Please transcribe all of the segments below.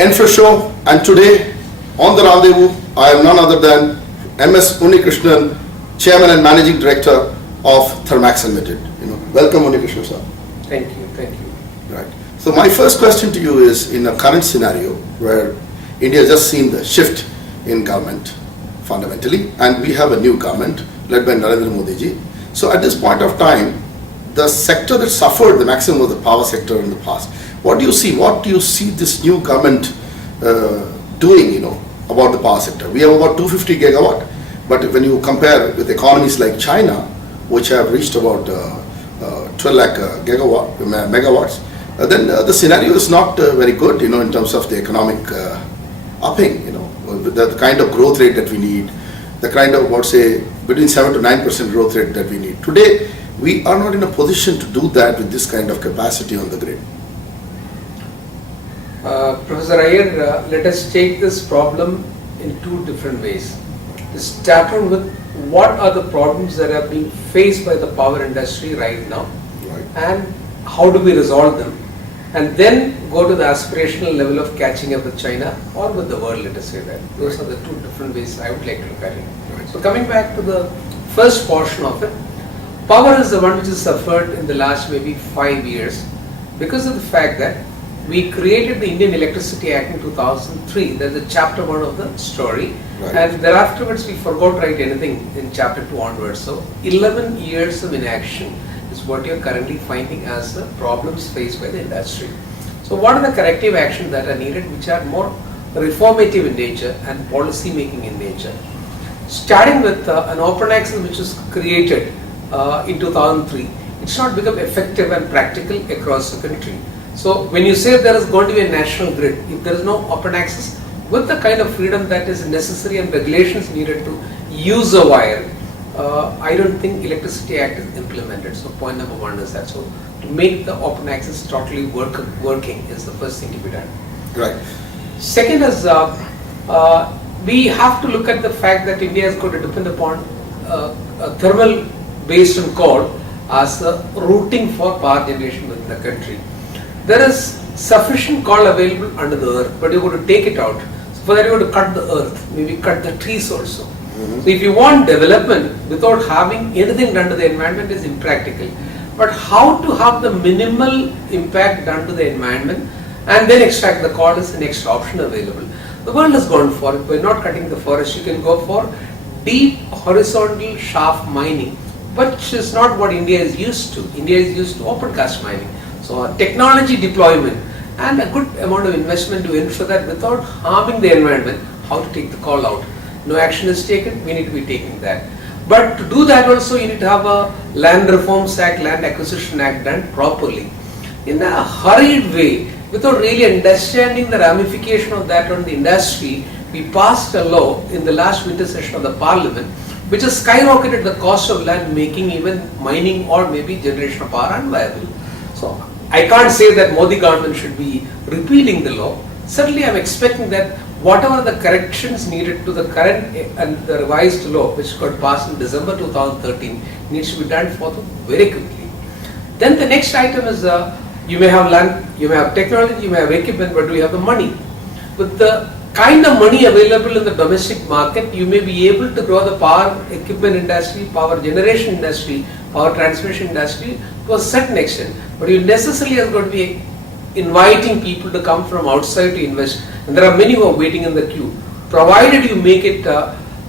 ENFRA show, and today on the rendezvous I am none other than M.S.Unnikrishnan, Chairman and Managing Director of Thermax Limited. Welcome, Unnikrishnan sir. Thank you, thank you. Right. So my first question to you is, in a current scenario where India has just seen the shift in government fundamentally, and we have a new government led by Narendra Modi ji. So at this point of time, the sector that suffered the maximum was the power sector in the past. What do you see? What do you see this new government doing, about the power sector? We have about 250 gigawatt, but when you compare with economies like China, which have reached about 12 lakh megawatts, then the scenario is not very good, in terms of the economic upping, the kind of growth rate that we need, the kind of, between 7 to 9% growth rate that we need. Today, we are not in a position to do that with this kind of capacity on the grid. Professor Iyer, let us take this problem in two different ways. To start on with, what are the problems that are being faced by the power industry right now, and how do we resolve them, and then go to the aspirational level of catching up with China or with the world, let us say that. Those are the two different ways I would like to look at it. So coming back to the first portion of it, power is the one which has suffered in the last maybe 5 years because of the fact that we created the Indian Electricity Act in 2003. That's the chapter 1 of the story. And thereafterwards we forgot to write anything in chapter 2 onwards. So 11 years of inaction is what you're currently finding as the problems faced by the industry. So what are the corrective actions that are needed, which are more reformative in nature and policy making in nature? Starting with an open access which was created in 2003, it's not become effective and practical across the country. So when you say there is going to be a national grid, if there is no open access with the kind of freedom that is necessary and regulations needed to use a wire, I don't think Electricity Act is implemented. So point number 1 is that. So to make the open access totally working is the first thing to be done. Right. Second is we have to look at the fact that India is going to depend upon a thermal based on coal as a routing for power generation within the country. There is sufficient coal available under the earth, but you're going to take it out. So for that you're going to cut the earth, maybe cut the trees also. So if you want development without having anything done to the environment is impractical. But how to have the minimal impact done to the environment and then extract the coal is the next option available. The world has gone for it. By not cutting the forest, you can go for deep horizontal shaft mining, which is not what India is used to. India is used to open cast mining. So technology deployment and a good amount of investment to ensure that without harming the environment, how to take the coal out. No action is taken, we need to be taking that. But to do that also you need to have a Land Reforms Act, Land Acquisition Act done properly. In a hurried way, without really understanding the ramification of that on the industry, we passed a law in the last winter session of the Parliament which has skyrocketed the cost of land, making even mining or maybe generation of power unviable. So I can't say that Modi government should be repealing the law. Certainly I am expecting that whatever the corrections needed to the current and the revised law which got passed in December 2013 needs to be done forthwith very quickly. Then the next item is you may have land, you may have technology, you may have equipment, but do you have the money? With the kind of money available in the domestic market, you may be able to grow the power equipment industry, power generation industry, power transmission industry to a certain extent. But you necessarily are going to be inviting people to come from outside to invest. And there are many who are waiting in the queue. Provided you make it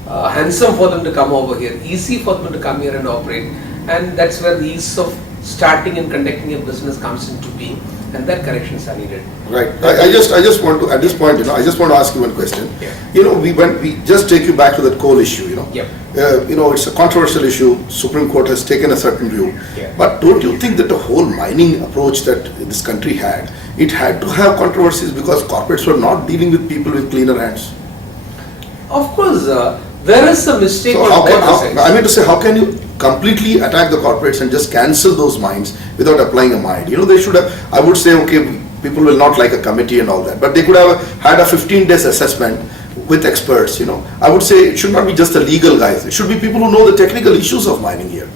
handsome for them to come over here, easy for them to come here and operate. And that's where the ease of starting and conducting a business comes into being. And that corrections are needed. Right. I just want to, at this point, I just want to ask you one question. Yeah. We just take you back to that coal issue, Yep. It's a controversial issue. Supreme Court has taken a certain view. Yeah. But don't you think that the whole mining approach that this country had, it had to have controversies because corporates were not dealing with people with cleaner hands? Of course, there is a mistake. So how can you completely attack the corporates and just cancel those mines without applying a mind? They should have, I would say, okay, people will not like a committee and all that, but they could have had a 15 days assessment with experts. I would say it should not be just the legal guys. It should be people who know the technical issues of mining here.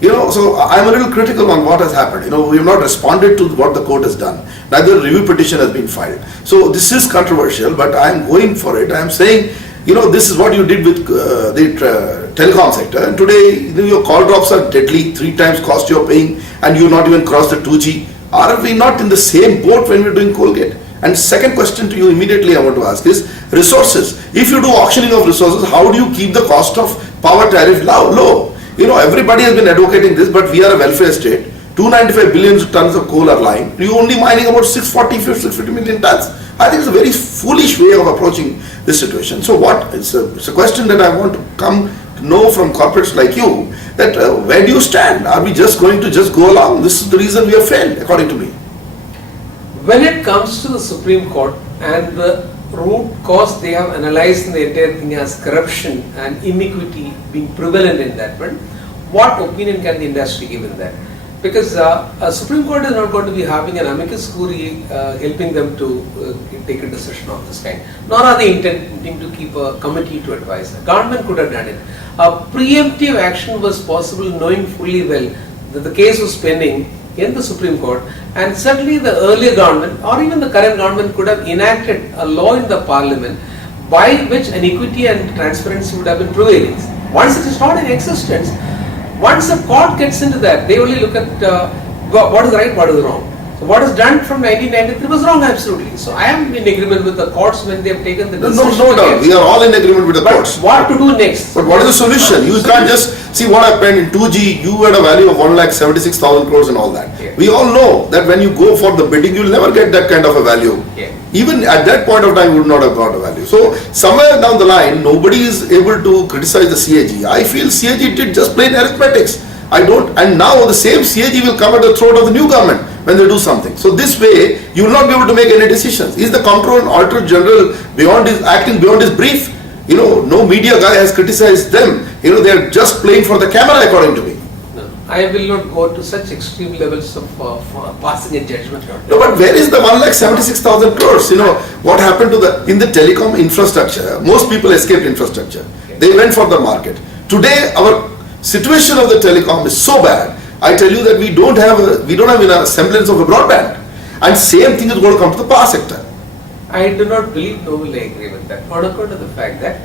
So I'm a little critical on what has happened. We have not responded to what the court has done. Neither review petition has been filed. So this is controversial, but I'm going for it. I'm saying, this is what you did with the telecom sector, and today your call drops are deadly, 3 times cost you're paying, and you're not even crossed the 2G. Are we not in the same boat when we're doing Colgate? And second question to you immediately I want to ask is resources. If you do auctioning of resources, how do you keep the cost of power tariff low? Everybody has been advocating this, but we are a welfare state. 295 billion tons of coal are lying. You're only mining about 650 million tons. I think it's a very foolish way of approaching this situation. So it's a question that I want to come to know from corporates like you, that where do you stand? Are we just going to just go along? This is the reason we have failed, according to me. When it comes to the Supreme Court and the root cause they have analyzed in the entire thing as corruption and iniquity being prevalent in that, but what opinion can the industry give in that? Because a Supreme Court is not going to be having an amicus curiae helping them to take a decision of this kind, nor are they intending to keep a committee to advise. The government could have done it. A preemptive action was possible, knowing fully well that the case was pending in the Supreme Court, and certainly the earlier government or even the current government could have enacted a law in the parliament by which an equity and transparency would have been prevailing. Once it is not in existence, once the court gets into that, they only look at what is right, what is wrong. So what is done from 1993 was wrong, absolutely. So I am in agreement with the courts when they have taken the decision. No doubt, we are all in agreement with the courts. What to do next? But what is the solution? You can't just see what happened in 2G. You had a value of 1,76,000 crores and all that. Yeah. We all know that when you go for the bidding, you'll never get that kind of a value. Yeah. Even at that point of time, you would not have got a value. So somewhere down the line, nobody is able to criticize the CAG. I feel CAG did just plain arithmetics. And now the same CAG will come at the throat of the new government when they do something. So this way, you will not be able to make any decisions. Is the Comptroller and Auditor General acting beyond his brief? No media guy has criticized them. They are just playing for the camera, according to me. No, I will not go to such extreme levels of passing a judgment. No, but where is the 1,76,000 crores? What happened in the telecom infrastructure? Most people escaped infrastructure. Okay. They went for the market. Today, our situation of the telecom is so bad. I tell you that we don't have even a semblance of a broadband. And same thing is going to come to the power sector. I do not believe, no will I agree with that, on account of the fact that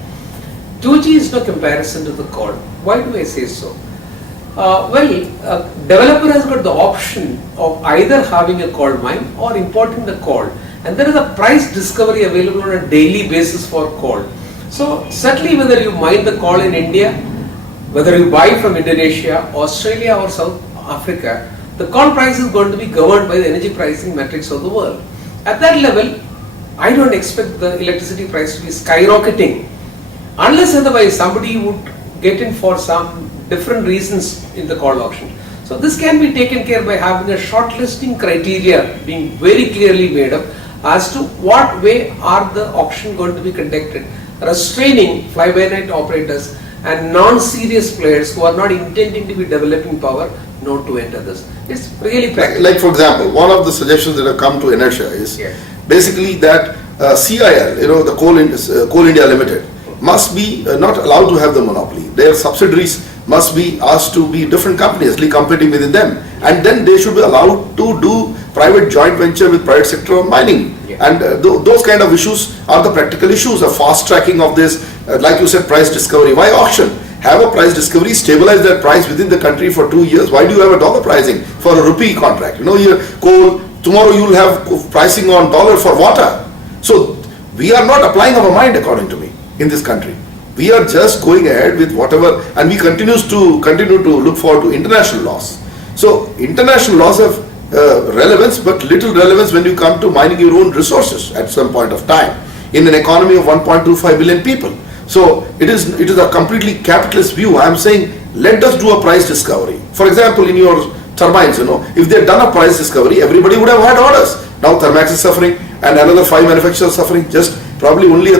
2G is no comparison to the call. Why do I say so? Developer has got the option of either having a call mine or importing the call, and there is a price discovery available on a daily basis for call. So certainly whether you mine the call in India, whether you buy from Indonesia, Australia or South Africa, the call price is going to be governed by the energy pricing metrics of the world. At that level, I don't expect the electricity price to be skyrocketing, unless otherwise somebody would get in for some different reasons in the call auction. So this can be taken care by having a shortlisting criteria being very clearly made up as to what way are the auction going to be conducted, restraining fly-by-night operators and non-serious players who are not intending to be developing power not to enter this. It's really practical. Like for example, one of the suggestions that have come to ENERTIA is basically that CIL, the Coal India Limited, must be not allowed to have the monopoly. Their subsidiaries must be asked to be different companies, competing within them, and then they should be allowed to do private joint venture with private sector of mining. And those kind of issues are the practical issues, a fast tracking of this, like you said, price discovery. Why auction? Have a price discovery, stabilize that price within the country for 2 years. Why do you have a dollar pricing for a rupee contract? Your coal, tomorrow you will have pricing on dollar for water. So we are not applying our mind, according to me, in this country. We are just going ahead with whatever, and we continue to look forward to international laws. So international laws have relevance, but little relevance when you come to mining your own resources at some point of time in an economy of 1.25 billion people. So it is a completely capitalist view. I am saying let us do a price discovery. For example, in your turbines, if they had done a price discovery, everybody would have had orders. Now Thermax is suffering and another 5 manufacturers suffering. Just probably only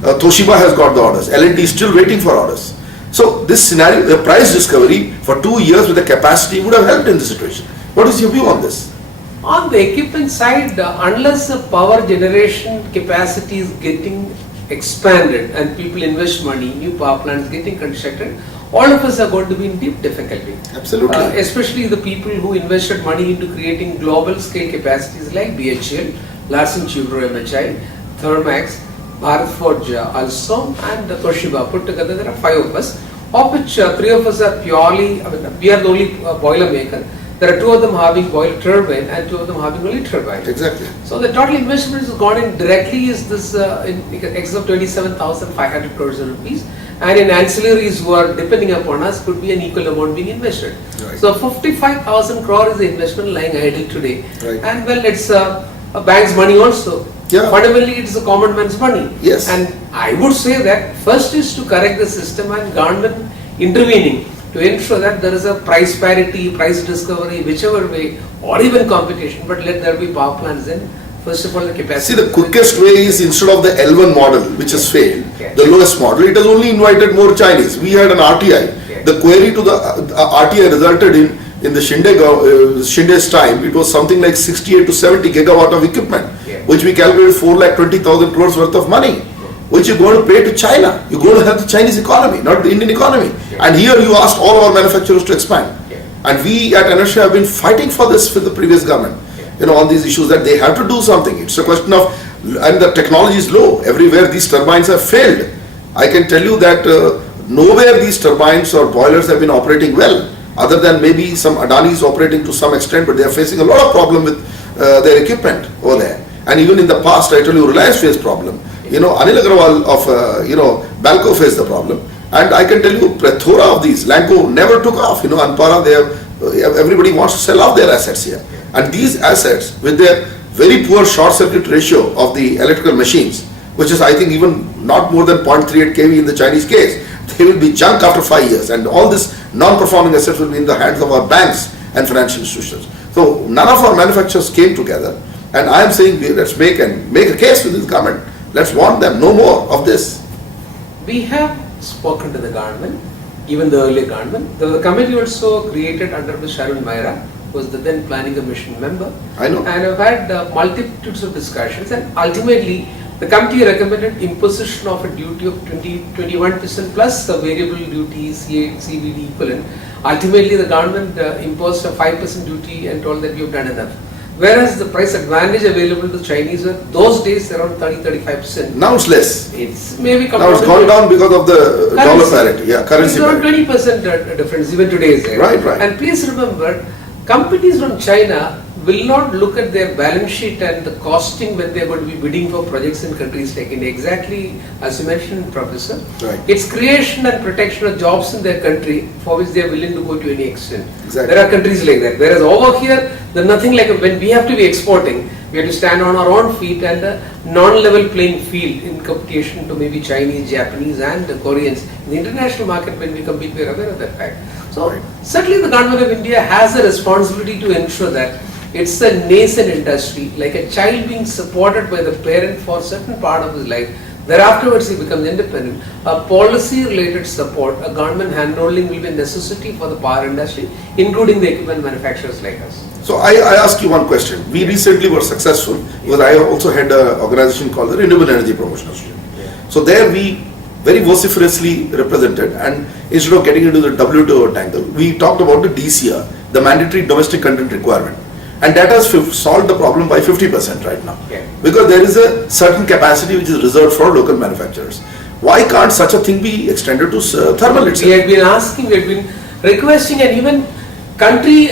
Toshiba has got the orders. L&T is still waiting for orders. So this scenario, the price discovery for 2 years with the capacity would have helped in this situation. What is your view on this? On the equipment side, unless the power generation capacity is getting expanded and people invest money, new power plants getting constructed, all of us are going to be in deep difficulty. Absolutely. Especially the people who invested money into creating global scale capacities like BHEL, Larsen Chibro MHI, Thermax, Bharat Forge Alstom and Toshiba. Put together there are 5 of us, of which 3 of us are purely, we are the only boiler maker. There are 2 of them having boiler turbine and 2 of them having only turbine. Exactly. So the total investment has gone in directly is this in excess of 27,500 crores of rupees, and in ancillaries who are depending upon us could be an equal amount being invested. Right. So 55,000 crore is the investment lying idle today, Right. and well, it's a bank's money also. Yeah. Fundamentally, it is a common man's money. Yes. And I would say that first is to correct the system and government intervening to ensure that there is a price parity, price discovery, whichever way, or even competition, but let there be power plants in. First of all, the capacity. See, the quickest way is instead of the L1 model, which has failed, Yeah. the lowest model, it has only invited more Chinese. We had an RTI. Yeah. The query to the RTI resulted in the Shinde's time, it was something like 68 to 70 gigawatt of equipment, Yeah. which we calculated 4,20,000 crores worth of money, which you're going to pay to China. You're going to have the Chinese economy, not the Indian economy. Yeah. And here you asked all our manufacturers to expand. Yeah. And we at ENERTIA have been fighting for this with the previous government. You know, all these issues that they have to do something. It's a question of, and the technology is low. Everywhere these turbines have failed. I can tell you that nowhere these turbines or boilers have been operating well, other than maybe some Adani's operating to some extent, but they are facing a lot of problem with their equipment over there. And even in the past, I tell you, Reliance faced problem. You know, Anil Agarwal of, Balco faced the problem. And I can tell you, plethora of these, Lanco never took off. You know, Anpara, they have, everybody wants to sell off their assets here. And these assets, with their very poor short circuit ratio of the electrical machines, which is I think even not more than 0.38 kV in the Chinese case, they will be junk after 5 years. And all this non-performing assets will be in the hands of our banks and financial institutions. So none of our manufacturers came together. And I am saying, let's make a case with this government. Let's warn them, no more of this. We have spoken to the government, even the earlier government. The committee also created under Mr. Arun Maira, who was the then planning commission member. I know. And I've had multitudes of discussions, and ultimately the committee recommended imposition of a duty of 21% plus a variable duty, CVD equivalent. Ultimately the government imposed a 5% duty and told that you've done enough. Whereas the price advantage available to Chinese were those days around 30-35%. Now it's less. It's maybe Now it's gone down because of the dollar parity. Yeah, currency it's around parity. 20% difference even today is there. Right, right. And please remember, companies from China will not look at their balance sheet and the costing when they are going to be bidding for projects in countries like India. Exactly as you mentioned, Professor. Right. It's creation and protection of jobs in their country for which they are willing to go to any extent. Exactly. There are countries like that. Whereas over here, there's nothing like when we have to be exporting, we have to stand on our own feet and a non-level playing field in competition to maybe Chinese, Japanese and Koreans. In the international market, when we compete, we are aware of that fact. So Right. certainly the government of India has a responsibility to ensure that it's a nascent industry, like a child being supported by the parent for a certain part of his life. Thereafterwards he becomes independent. A policy-related support, a government handholding will be a necessity for the power industry, including the equipment manufacturers like us. So I ask you one question. We recently were successful because I also had an organization called the Renewable Energy Promotion Association. So there we very vociferously represented, and instead of getting into the WTO tangle, we talked about the DCR, the mandatory domestic content requirement. And that has solved the problem by 50% right now. Yeah. Because there is a certain capacity which is reserved for local manufacturers. Why can't such a thing be extended to thermal We itself? had been asking, we had been requesting, and even country,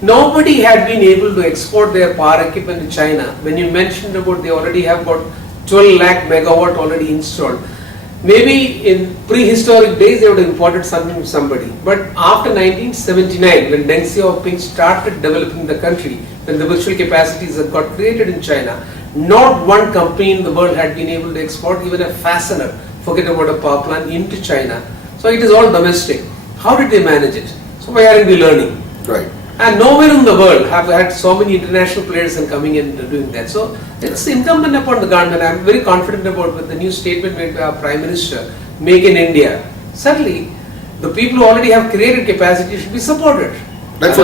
nobody had been able to export their power equipment to China. When you mentioned about they already have got 12 lakh megawatt already installed. Maybe in prehistoric days they would have imported something from somebody. But after 1979, when Deng Xiaoping started developing the country, when the virtual capacities had got created in China, not one company in the world had been able to export even a fastener, forget about a power plant, into China. So it is all domestic. How did they manage it? So why aren't we learning? Right. And nowhere in the world have had so many international players and coming in and doing that. So it's incumbent upon the government. I'm very confident about with the new statement made by our Prime Minister, Make in India. Certainly, the people who already have created capacity should be supported. Like for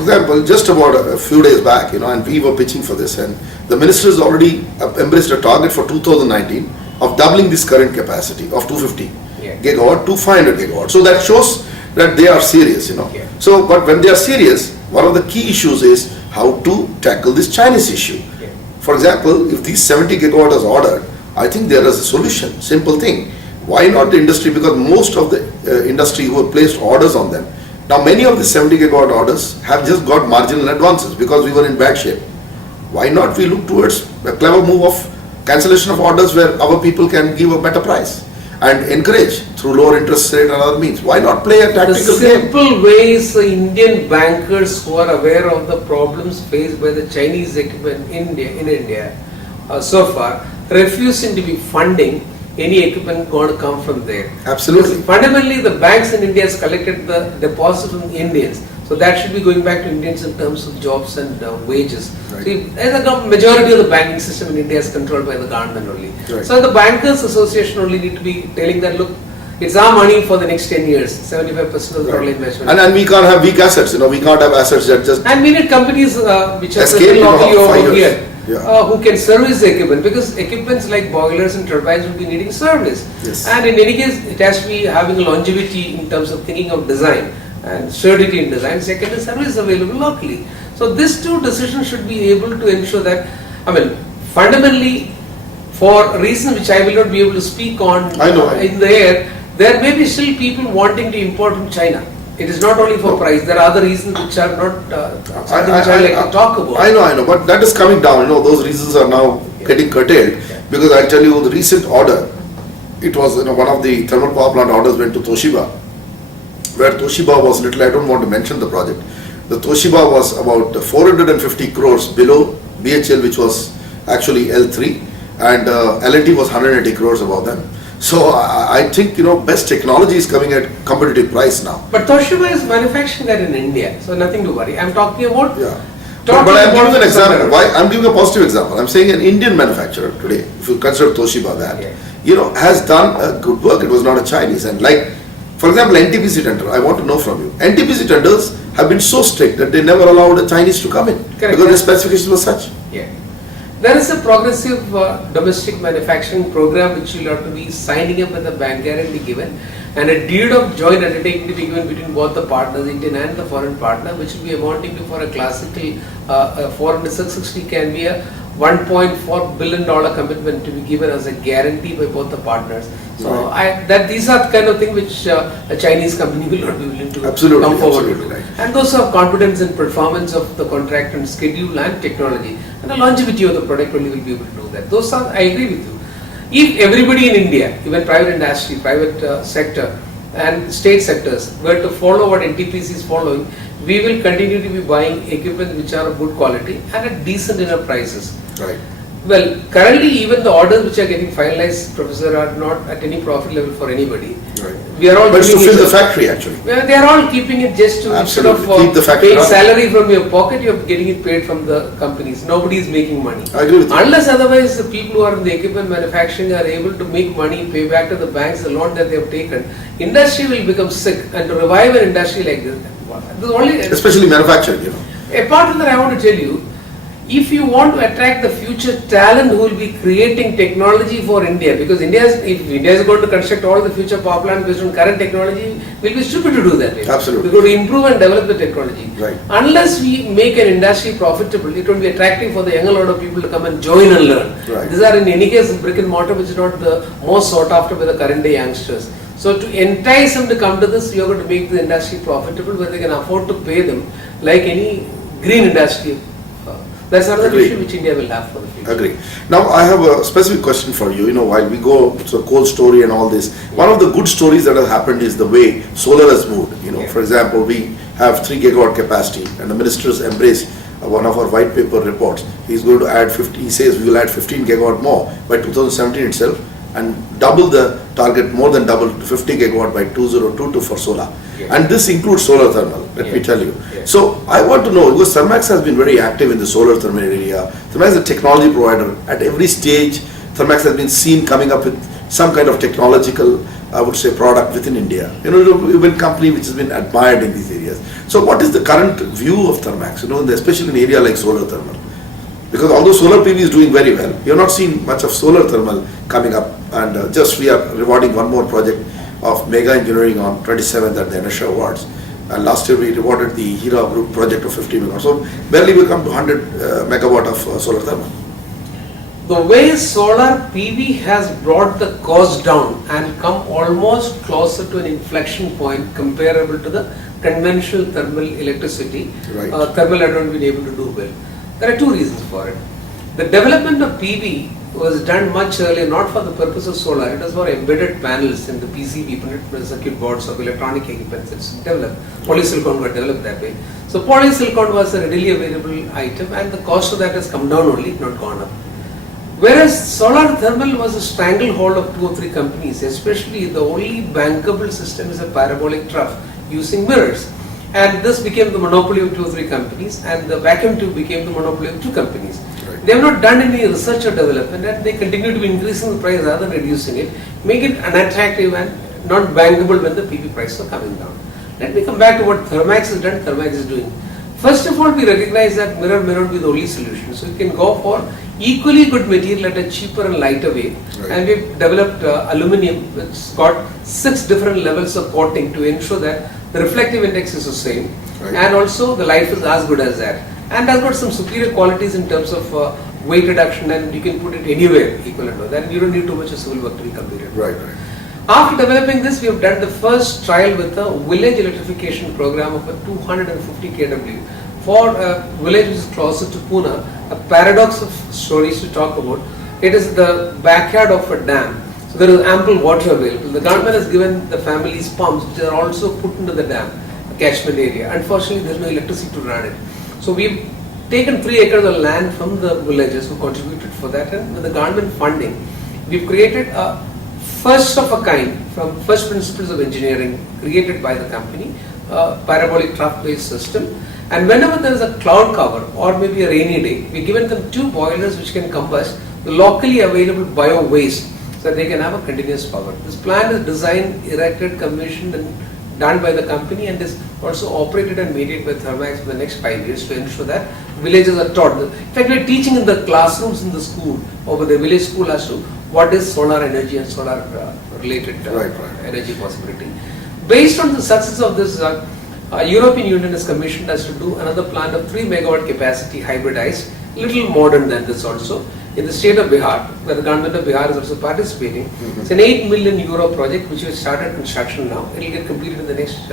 example, just about a few days back, and we were pitching for this, and the minister has already embraced a target for 2019 of doubling this current capacity of 250. Yeah. gigawatt to 500 gigawatt. So that shows that they are serious, you know. Yeah. So, but when they are serious, one of the key issues is how to tackle this Chinese issue. Yeah. For example, if these 70 gigawatt is ordered, I think there is a solution, simple thing. Why not the industry? Because most of the industry who have placed orders on them, now many of the 70 gigawatt orders have just got marginal advances because we were in bad shape. Why not we look towards a clever move of cancellation of orders where our people can give a better price and encourage through lower interest rate and other means. Why not play a The tactical game? simple way is the Indian bankers who are aware of the problems faced by the Chinese equipment in India so far, refusing to be funding any equipment going to come from there. Absolutely. Because fundamentally, the banks in India has collected the deposit from Indians. So that should be going back to Indians in terms of jobs and wages. Right. See, the majority of the banking system in India is controlled by the government only. Right. So the bankers association only need to be telling that, look, it's our money for the next 10 years, 75% of the total investment. And we can't have weak assets, you know, we can't have assets that just And we need companies which are Escape in locally about 5 over years. here, Yeah. who can service the equipment, because equipments like boilers and turbines will be needing service. Yes. And in any case, it has to be having longevity in terms of thinking of design and solidity in design. Second is service available locally. So these two decisions should be able to ensure that, I mean, fundamentally, for reasons which I will not be able to speak on I know. in the air, there may be still people wanting to import from China. It is not only for price, there are other reasons which are not something which I like to talk about. I know, but that is coming down, you know, those reasons are now getting curtailed. Yeah. Because I tell you, the recent order, it was, you know, one of the thermal power plant orders went to Toshiba, where Toshiba was little, I don't want to mention the project. The Toshiba was about 450 crores below BHL, which was actually L3, and L&T was 180 crores above them. So I think, you know, best technology is coming at competitive price now. But Toshiba is manufacturing that in India, so nothing to worry. I'm talking about. Yeah. But I'm giving an example. Why? I'm giving a positive example. I'm saying an Indian manufacturer today, if you consider Toshiba that, Yeah. you know, has done a good work. It was not a Chinese. And like, for example, NTPC tender, I want to know from you. NTPC tenders have been so strict that they never allowed a Chinese to come in. Correct. Because the specifications were such. Yeah. There is a progressive domestic manufacturing program which will have to be signing up with the bank guarantee given, and a deed of joint undertaking to be given between both the partners, Indian and the foreign partner, which will be amounting to, for a classical 460 can be a $1.4 billion commitment to be given as a guarantee by both the partners. So these are the kind of thing which a Chinese company will not be willing to Absolutely, come forward absolutely to. right. And those have confidence in performance of the contract and schedule and technology, and the longevity of the product only will be able to do that. Those are, I agree with you. If everybody in India, even private industry, private sector and state sectors were to follow what NTPC is following, we will continue to be buying equipment which are of good quality and at decent enough prices. Right. Well, currently even the orders which are getting finalized, Professor, are not at any profit level for anybody. Right. We are all But it's to giving fill it- the factory actually. Well, they are all keeping it just to, instead of Absolutely. Keep the factory paying running. salary from your pocket, you are getting it paid from the companies. Nobody is making money. I agree with you. Unless otherwise the people who are in the equipment manufacturing are able to make money, pay back to the banks the loan that they have taken, industry will become sick. And to revive an industry like this only, Especially manufacturing, you know. apart from that, I want to tell you, if you want to attract the future talent who will be creating technology for India, because if India is going to construct all the future power plants based on current technology, we'll be stupid to do that. Absolutely. We're going to improve and develop the technology. Right. Unless we make an industry profitable, it will be attractive for the younger lot of people to come and join and learn. Right. These are in any case brick and mortar, which is not the most sought after by the current day youngsters. So to entice them to come to this, you are going to make the industry profitable where they can afford to pay them like any green industry. That's another Agreed. issue which India will have for the future. Agree. Now I have a specific question for you. You know, while we go to the coal story and all this, one of the good stories that has happened is the way solar has moved. You know, Yeah. for example, we have 3 gigawatt capacity, and the ministers embrace one of our white paper reports. He's going to add 50. He says we will add 15 gigawatt more by 2017 itself, and double the target, more than double to 50 gigawatt by 2022 for solar. Yeah. And this includes solar thermal, let me Yeah. tell you. Yeah. So I want to know, because Thermax has been very active in the solar thermal area. Thermax is a technology provider. At every stage, Thermax has been seen coming up with some kind of technological, I would say, product within India. You know, you've been a company which has been admired in these areas. So what is the current view of Thermax, you know, especially in an area like solar thermal? Because although solar PV is doing very well, you are not seeing much of solar thermal coming up, and just we are rewarding one more project of mega engineering on 27th at the ENERTIA Awards. And last year we rewarded the Hira Group project of 50 megawatts. So barely we come to 100 megawatt of solar thermal. The way solar PV has brought the cost down and come almost closer to an inflection point comparable to the conventional thermal electricity, Right. Thermal had not been able to do well. There are two reasons for it. The development of PV was done much earlier, not for the purpose of solar, it was for embedded panels in the PCB, printed circuit boards of electronic equipment that's developed. Polysilicon got developed that way. So polysilicon was a readily available item and the cost of that has come down only, not gone up. Whereas solar thermal was a stranglehold of 2 or 3 companies, especially the only bankable system is a parabolic trough using mirrors. And this became the monopoly of 2 or 3 companies, and the vacuum tube became the monopoly of 2 companies. Right. They have not done any research or development, and they continue to be increasing the price rather than reducing it, make it unattractive and not bankable when the PV prices are coming down. Let me come back to what Thermax has done, Thermax is doing. First of all, we recognize that mirror may not be the only solution, so you can go for equally good material at a cheaper and lighter weight. Right. And we've developed aluminium, which got 6 different levels of coating to ensure that the reflective index is the same, Right. and also the life is as good as that, and has got some superior qualities in terms of weight reduction, and you can put it anywhere equivalent to that, and you don't need too much of civil work to be completed. Right, right. After developing this, we have done the first trial with a village electrification program of a 250 kW for a village which is closer to Pune. A paradox of stories to talk about. It is the backyard of a dam, so there is ample water available. The government has given the families pumps which are also put into the dam, catchment area. Unfortunately, there is no electricity to run it. So we've taken 3 acres of land from the villagers who contributed for that, and with the government funding, we've created a first of a kind, from first principles of engineering created by the company, parabolic trough based system. And whenever there is a cloud cover or maybe a rainy day, we've given them 2 boilers which can combust the locally available bio waste so that they can have a continuous power. This plant is designed, erected, commissioned and done by the company, and is also operated and maintained by Thermax for the next 5 years to ensure that villages are taught. In fact, we are teaching in the classrooms in the school, over the village school, as to what is solar energy and solar related Right. energy possibility. Based on the success of this, European Union has commissioned us to do another plant of 3 megawatt capacity hybridized, little modern than this also, in the state of Bihar, where the government of Bihar is also participating. It's an 8 million euro project which we have started construction now. It will get completed in the next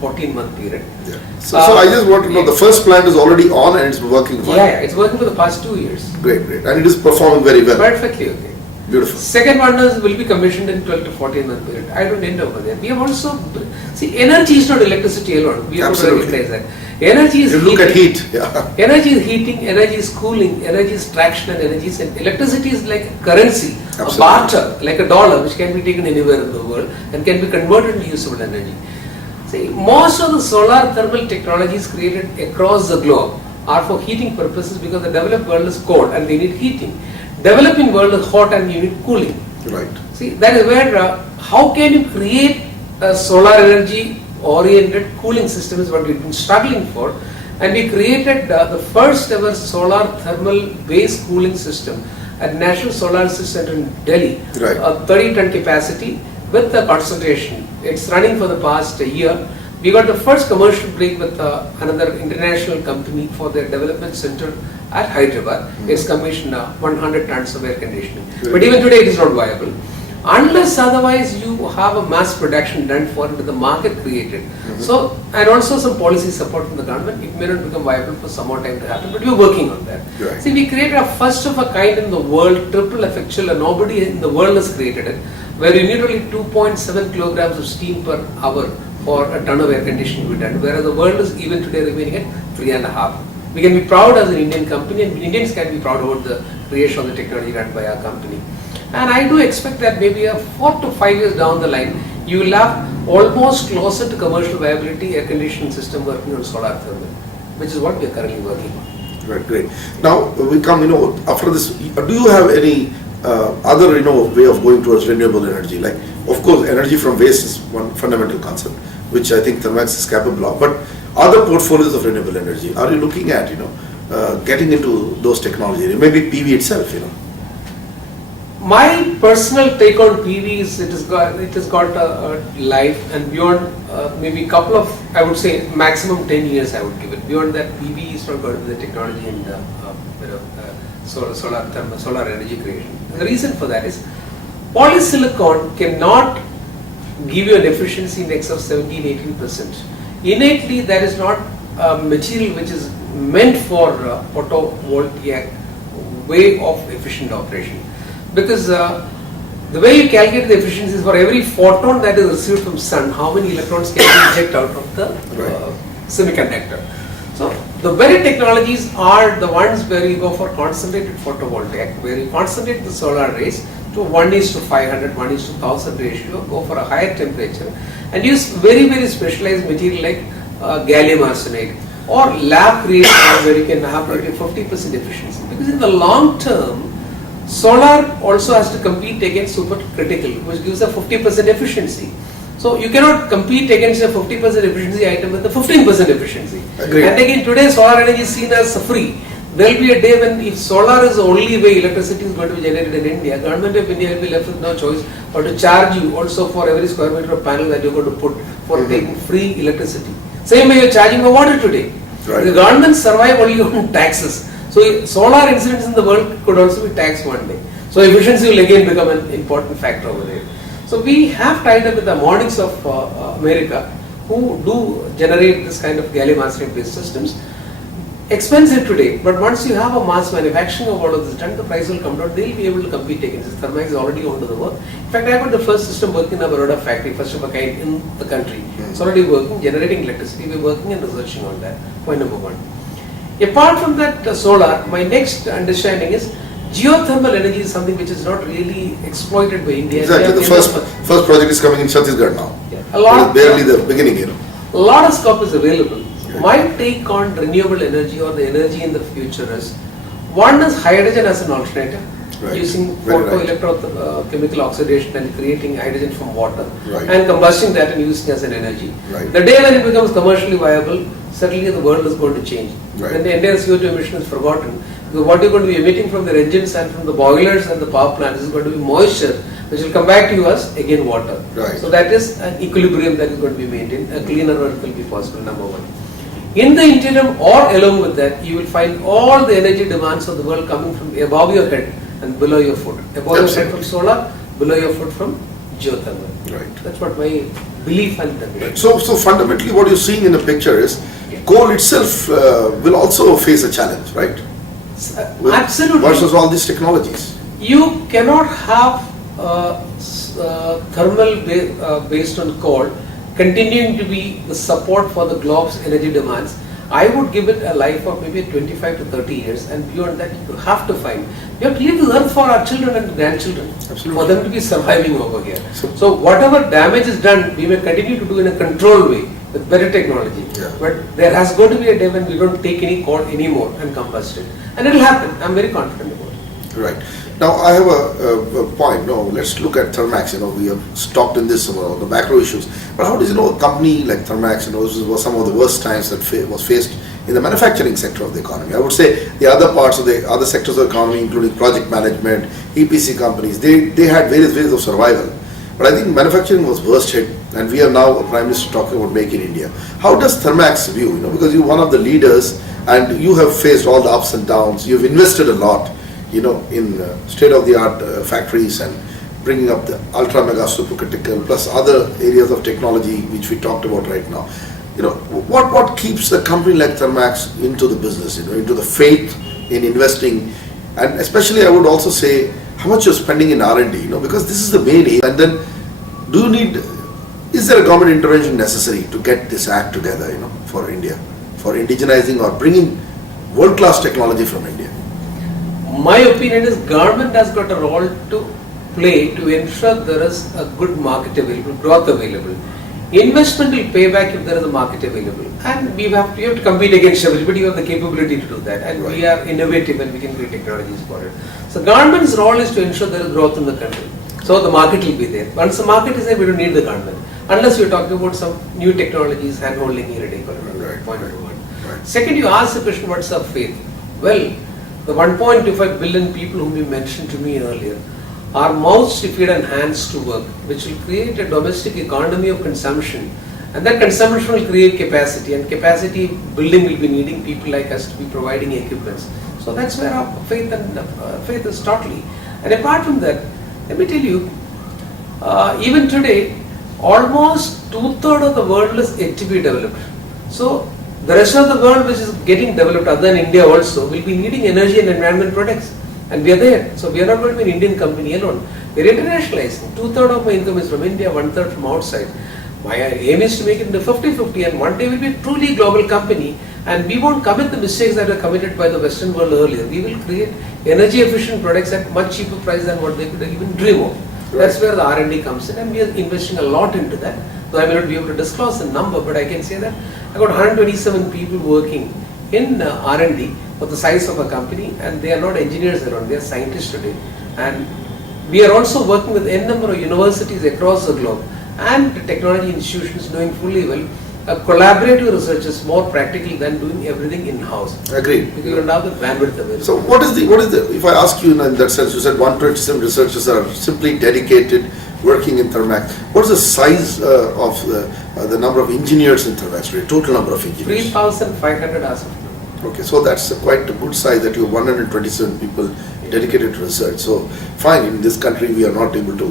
14-month period. Yeah. So I just want to know, the first plant is already on and it's working fine. Yeah, it's working for the past 2 years. Great, great. And it is performing very well. Perfectly okay. Beautiful. Second one will be commissioned in 12 to 14 month period. I don't end over there. We have also, see, energy is not electricity alone. We have to recognize that. Energy is You look at heat. Yeah. Energy is heating, energy is cooling, energy is traction, and energy is electricity is like a currency, Absolutely. a barter, like a dollar, which can be taken anywhere in the world and can be converted into usable energy. See, most of the solar thermal technologies created across the globe are for heating purposes because the developed world is cold and they need heating. Developing world is hot and you need cooling. Right. See, that is where, how can you create a solar energy oriented cooling system is what we've been struggling for, and we created the first ever solar thermal based cooling system at National Solar Research Center in Delhi, Right. a 30-ton capacity with the concentration. It's running for the past year. We got the first commercial break with another international company for their development center at Hyderabad. It's commissioned 100 tons of air conditioning. Good. But even today it is not viable. Unless otherwise you have a mass production done for it, the market created. So, and also some policy support from the government, it may not become viable for some more time to happen, but we're working on that. Right. See, we created a first of a kind in the world, triple effectual, and nobody in the world has created it, where you need only 2.7 kilograms of steam per hour for a ton of air conditioning to be done, whereas the world is even today remaining at 3.5. We can be proud as an Indian company, and Indians can be proud about the creation of the technology run by our company. And I do expect that maybe 4 to 5 years down the line, you will have almost closer to commercial viability air conditioning system working on solar thermal, which is what we are currently working on. Right, great. Now we come, after this, do you have any other, way of going towards renewable energy? Like, of course, energy from waste is one fundamental concept, which I think Thermax is capable of. But other portfolios of renewable energy, are you looking at, getting into those technologies? Maybe PV itself, My personal take on PV is it has got a life, and beyond maybe a couple of, I would say maximum 10 years I would give it. Beyond that, PV is not going to be the technology in solar energy creation. And the reason for that is polysilicon cannot give you an efficiency in excess of 17-18%. Innately, that is not a material which is meant for photovoltaic way of efficient operation. Because the way you calculate the efficiency is for every photon that is received from sun, how many electrons can you inject out of the semiconductor. So the very technologies are the ones where you go for concentrated photovoltaic, where you concentrate the solar rays to 1:500, 1:1000 ratio, go for a higher temperature and use very, very specialized material like gallium arsenide or lab created where you can have 50% efficiency. Because in the long term, solar also has to compete against supercritical, which gives a 50% efficiency. So you cannot compete against a 50% efficiency item with a 15% efficiency. Agreed. And again, today solar energy is seen as free. There will be a day when if solar is the only way electricity is going to be generated in India, government of India will be left with no choice but to charge you also for every square meter of panel that you are going to put for taking free electricity. Same way you are charging for water today. Right. The government survive only on taxes. So solar incidents in the world could also be taxed one day. So efficiency will again become an important factor over there. So we have tied up with the Mornings of America, who do generate this kind of gallium arsenide based systems. Expensive today, but once you have a mass manufacturing of all of this done, the price will come down. They will be able to compete against this. Thermax is already onto the work. In fact, I got the first system working in a Baroda factory, first of a kind in the country. It's already working, generating electricity. We're working and researching on that. Point number one. Apart from that solar, my next understanding is geothermal energy is something which is not really exploited by India. Exactly. The first project is coming in Chhattisgarh now. Yeah. A lot barely the beginning, you know. A lot of scope is available. My take on renewable energy or the energy in the future is, one is hydrogen as an alternative, using photoelectrochemical oxidation and creating hydrogen from water and combusting that and using as an energy. The day when it becomes commercially viable, certainly the world is going to change. When the entire CO2 emission is forgotten, because what you're going to be emitting from the engines and from the boilers and the power plants is going to be moisture, which will come back to you as again water. So that is an equilibrium that is going to be maintained. A cleaner earth will be possible, number one. In the interim or along with that, you will find all the energy demands of the world coming from above your head and below your foot. Above your head from solar, below your foot from geothermal. That's what my belief and definition. So fundamentally what you're seeing in the picture is coal itself will also face a challenge, right? Absolutely. Versus all these technologies. You cannot have thermal based on coal continuing to be the support for the globe's energy demands. I would give it a life of maybe 25 to 30 years, and beyond that you have to find. We have to leave the earth for our children and grandchildren. For them to be surviving over here. So whatever damage is done, we may continue to do in a controlled way with better technology. But there has got to be a day when we don't take any coal anymore and combust it. And it will happen. I'm very confident about it. Right. Now I have a point. No, let's look at Thermax. You know, we have stopped in this the macro issues. But how does a company like Thermax, this was some of the worst times that was faced in the manufacturing sector of the economy. I would say the other parts of the other sectors of the economy, including project management, EPC companies, they had various ways of survival. But I think manufacturing was worst hit, and we are now Prime Minister talking about Make in India. How does Thermax view? Because you're one of the leaders, and you have faced all the ups and downs. You've invested a lot, in state-of-the-art factories and bringing up the ultra mega supercritical plus other areas of technology which we talked about right now. What keeps a company like Thermax into the business, into the faith in investing, and especially I would also say how much you're spending in R&D, because this is the main aim. And then is there a government intervention necessary to get this act together, for India, for indigenizing or bringing world-class technology from India? My opinion is government has got a role to play to ensure there is a good market available, growth available. Investment will pay back if there is a market available, and we have to compete against everybody. You have the capability to do that, and we are innovative and we can create technologies for it. So government's role is to ensure there is growth in the country. So the market will be there. Once the market is there, we don't need the government, unless you're talking about some new technologies, hand-holding, point number one. Second, you ask the question, what's our faith? Well, the 1.25 billion people whom you mentioned to me earlier, our mouths to feed and hands to work, which will create a domestic economy of consumption. And that consumption will create capacity, and capacity building will be needing people like us to be providing equipments. So that's where our faith is totally. And apart from that, let me tell you, even today, almost 2/3 of the world is yet to be developed. So the rest of the world which is getting developed, other than India also, will be needing energy and environment products. And we are there. So we are not going to be an Indian company alone. We are internationalizing. 2/3 of my income is from India, 1/3 from outside. My aim is to make it into 50-50, and one day we'll be a truly global company, and we won't commit the mistakes that were committed by the Western world earlier. We will create energy efficient products at much cheaper price than what they could even dream of. That's where the R&D comes in, and we are investing a lot into that. So I may not be able to disclose the number, but I can say that I got 127 people working in R&D for the size of a company, and they are not engineers alone, they are scientists today. And we are also working with n number of universities across the globe and technology institutions doing fully well. Collaborative research is more practical than doing everything in-house. Agreed. Because you don't have the bandwidth available. So what is the, if I ask you in that sense, you said 127 researchers are simply dedicated working in Thermax. What is the size of the number of engineers in Thermax, total number of engineers? 3,500 as of now. Okay, so that's quite a good size that you have 127 people dedicated to research. So fine, in this country we are not able to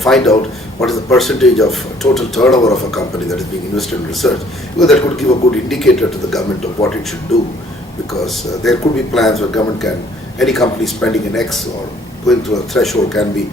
find out what is the percentage of total turnover of a company that is being invested in research. Well, that could give a good indicator to the government of what it should do, because there could be plans where government can, any company spending an X or going through a threshold can be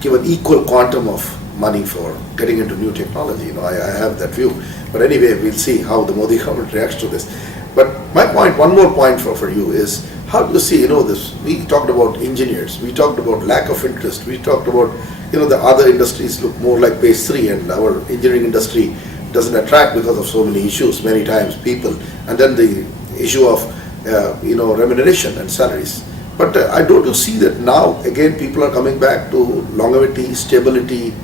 given equal quantum of money for getting into new technology. I have that view. But anyway, we'll see how the Modi government reacts to this. But my point, one more point for you is, how do you see, this, we talked about engineers, we talked about lack of interest, we talked about, the other industries look more like phase 3, and our engineering industry doesn't attract because of so many issues, many times people, and then the issue of, remuneration and salaries. But I don't see that now, again, people are coming back to longevity, stability,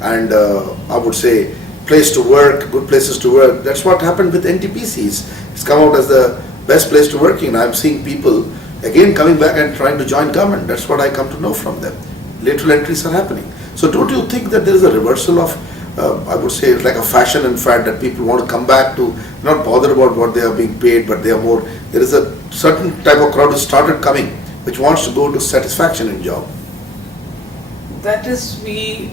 and I would say place to work, good places to work. That's what happened with NTPCs. It's come out as the best place to work in. I'm seeing people again coming back and trying to join government. That's what I come to know from them. Lateral entries are happening. So don't you think that there is a reversal of, I would say, like a fashion and fad, that people want to come back to, not bother about what they are being paid, but they are more, there is a certain type of crowd who started coming, which wants to go to satisfaction in job. That is we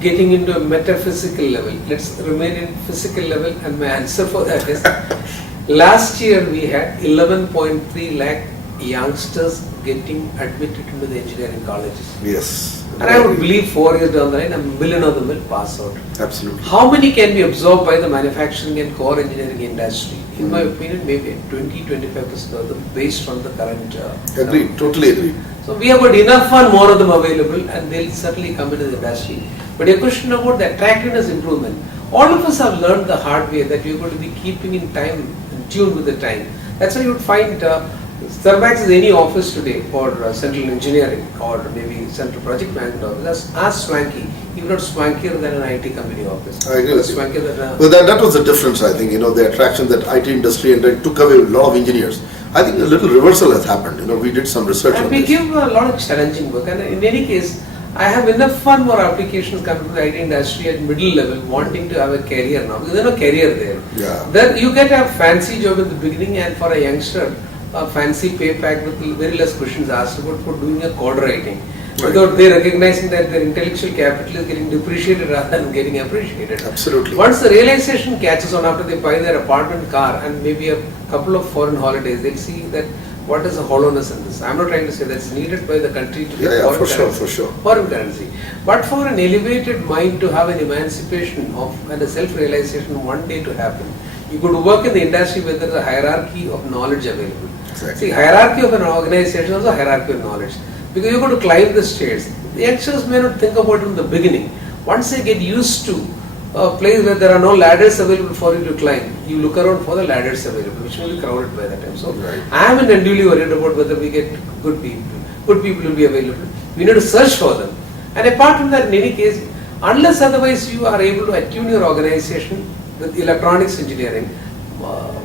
getting into a metaphysical level. Let's remain in physical level, and my answer for that is, last year we had 11.3 lakh youngsters getting admitted into the engineering colleges. Yes. And I would believe 4 years down the line, 1 million of them will pass out. Absolutely. How many can be absorbed by the manufacturing and core engineering industry? In my opinion, maybe 20-25% of them, based on the current. Agreed, totally agreed. So we have got enough and more of them available, and they'll certainly come into the industry. But a question about the attractiveness improvement, all of us have learned the hard way that we're going to be keeping in time, in tune with the time. That's why you would find Thermax is any office today for central engineering or maybe central project management office as swanky, if not swankier than an IT company office. I agree with you. Swankier than Well, that was the difference, I think, the attraction that IT industry, and it took away a lot of engineers. I think a little reversal has happened. We did some research and on we this. give a lot of challenging work, and in any case, I have enough fun more applications coming to the IT industry at middle level wanting to have a career now, because there's no career there. Yeah. Then you get a fancy job in the beginning, and for a youngster, a fancy pay pack with very less questions asked about for doing a code writing. Right. Without they recognizing that their intellectual capital is getting depreciated rather than getting appreciated. Absolutely. Once the realization catches on after they buy their apartment, car, and maybe a couple of foreign holidays, they'll see that what is the hollowness in this. I'm not trying to say that's needed by the country to get foreign currency, for sure. foreign currency. But for an elevated mind to have an emancipation of and a self-realization one day to happen, you could work in the industry where there is a hierarchy of knowledge available. Exactly. See, hierarchy of an organization is also a hierarchy of knowledge. Because you're going to climb the stairs. The youngsters may not think about it in the beginning. Once they get used to a place where there are no ladders available for you to climb, you look around for the ladders available, which will be crowded by that time. So right. I am unduly worried about whether we get good people. Good people will be available. We need to search for them. And apart from that, in any case, unless otherwise you are able to attune your organization with electronics engineering,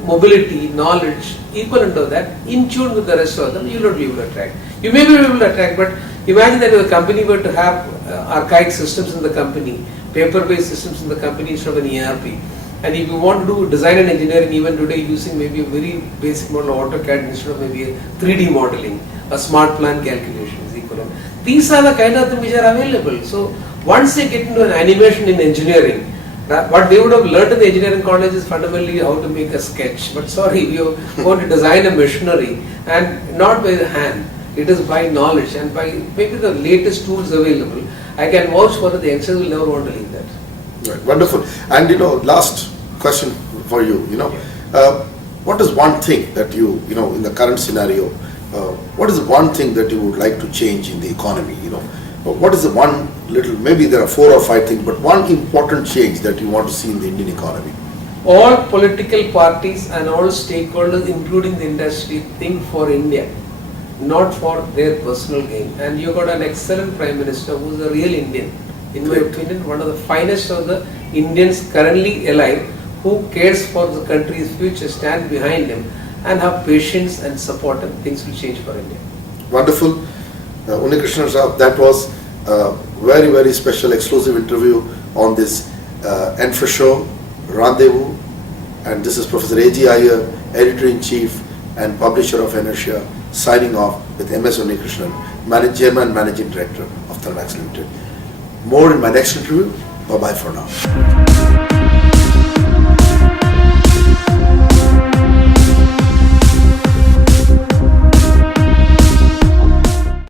mobility, knowledge, equivalent of that, in tune with the rest of them, you will not be able to attract. You may be able to attract, but Imagine that if a company were to have archaic systems in the company, paper-based systems in the company instead of an ERP. And if you want to do design and engineering even today using maybe a very basic model of AutoCAD instead of maybe a 3D modeling, a smart plan calculation is equivalent. These are the kind of things which are available. So once they get into an animation in engineering, what they would have learned in the engineering college is fundamentally how to make a sketch. But sorry, we are going to design a machinery and not by the hand. It is by knowledge and by maybe the latest tools available. I can vouch for it, the youngsters will never want to leave that. Right, wonderful. And last question for you. What is one thing that you in the current scenario? What is the one thing that you would like to change in the economy? What is the one little? Maybe there are 4 or 5 things, but one important change that you want to see in the Indian economy. All political parties and all stakeholders, including the industry, think for India, not for their personal gain. And you got an excellent Prime Minister who is a real Indian. In my opinion, one of the finest of the Indians currently alive, who cares for the country's future, stand behind him and have patience and support, and things will change for India. Wonderful. Unnikrishnan sir, that was a very, very special exclusive interview on this ENFRA show, Rendezvous. And this is Professor A.G. Iyer, Editor-in-Chief and Publisher of ENERTIA, signing off with M.S.Unnikrishnan, Chairman and Managing Director of Thermax Limited. More in my next interview. Bye-bye for now.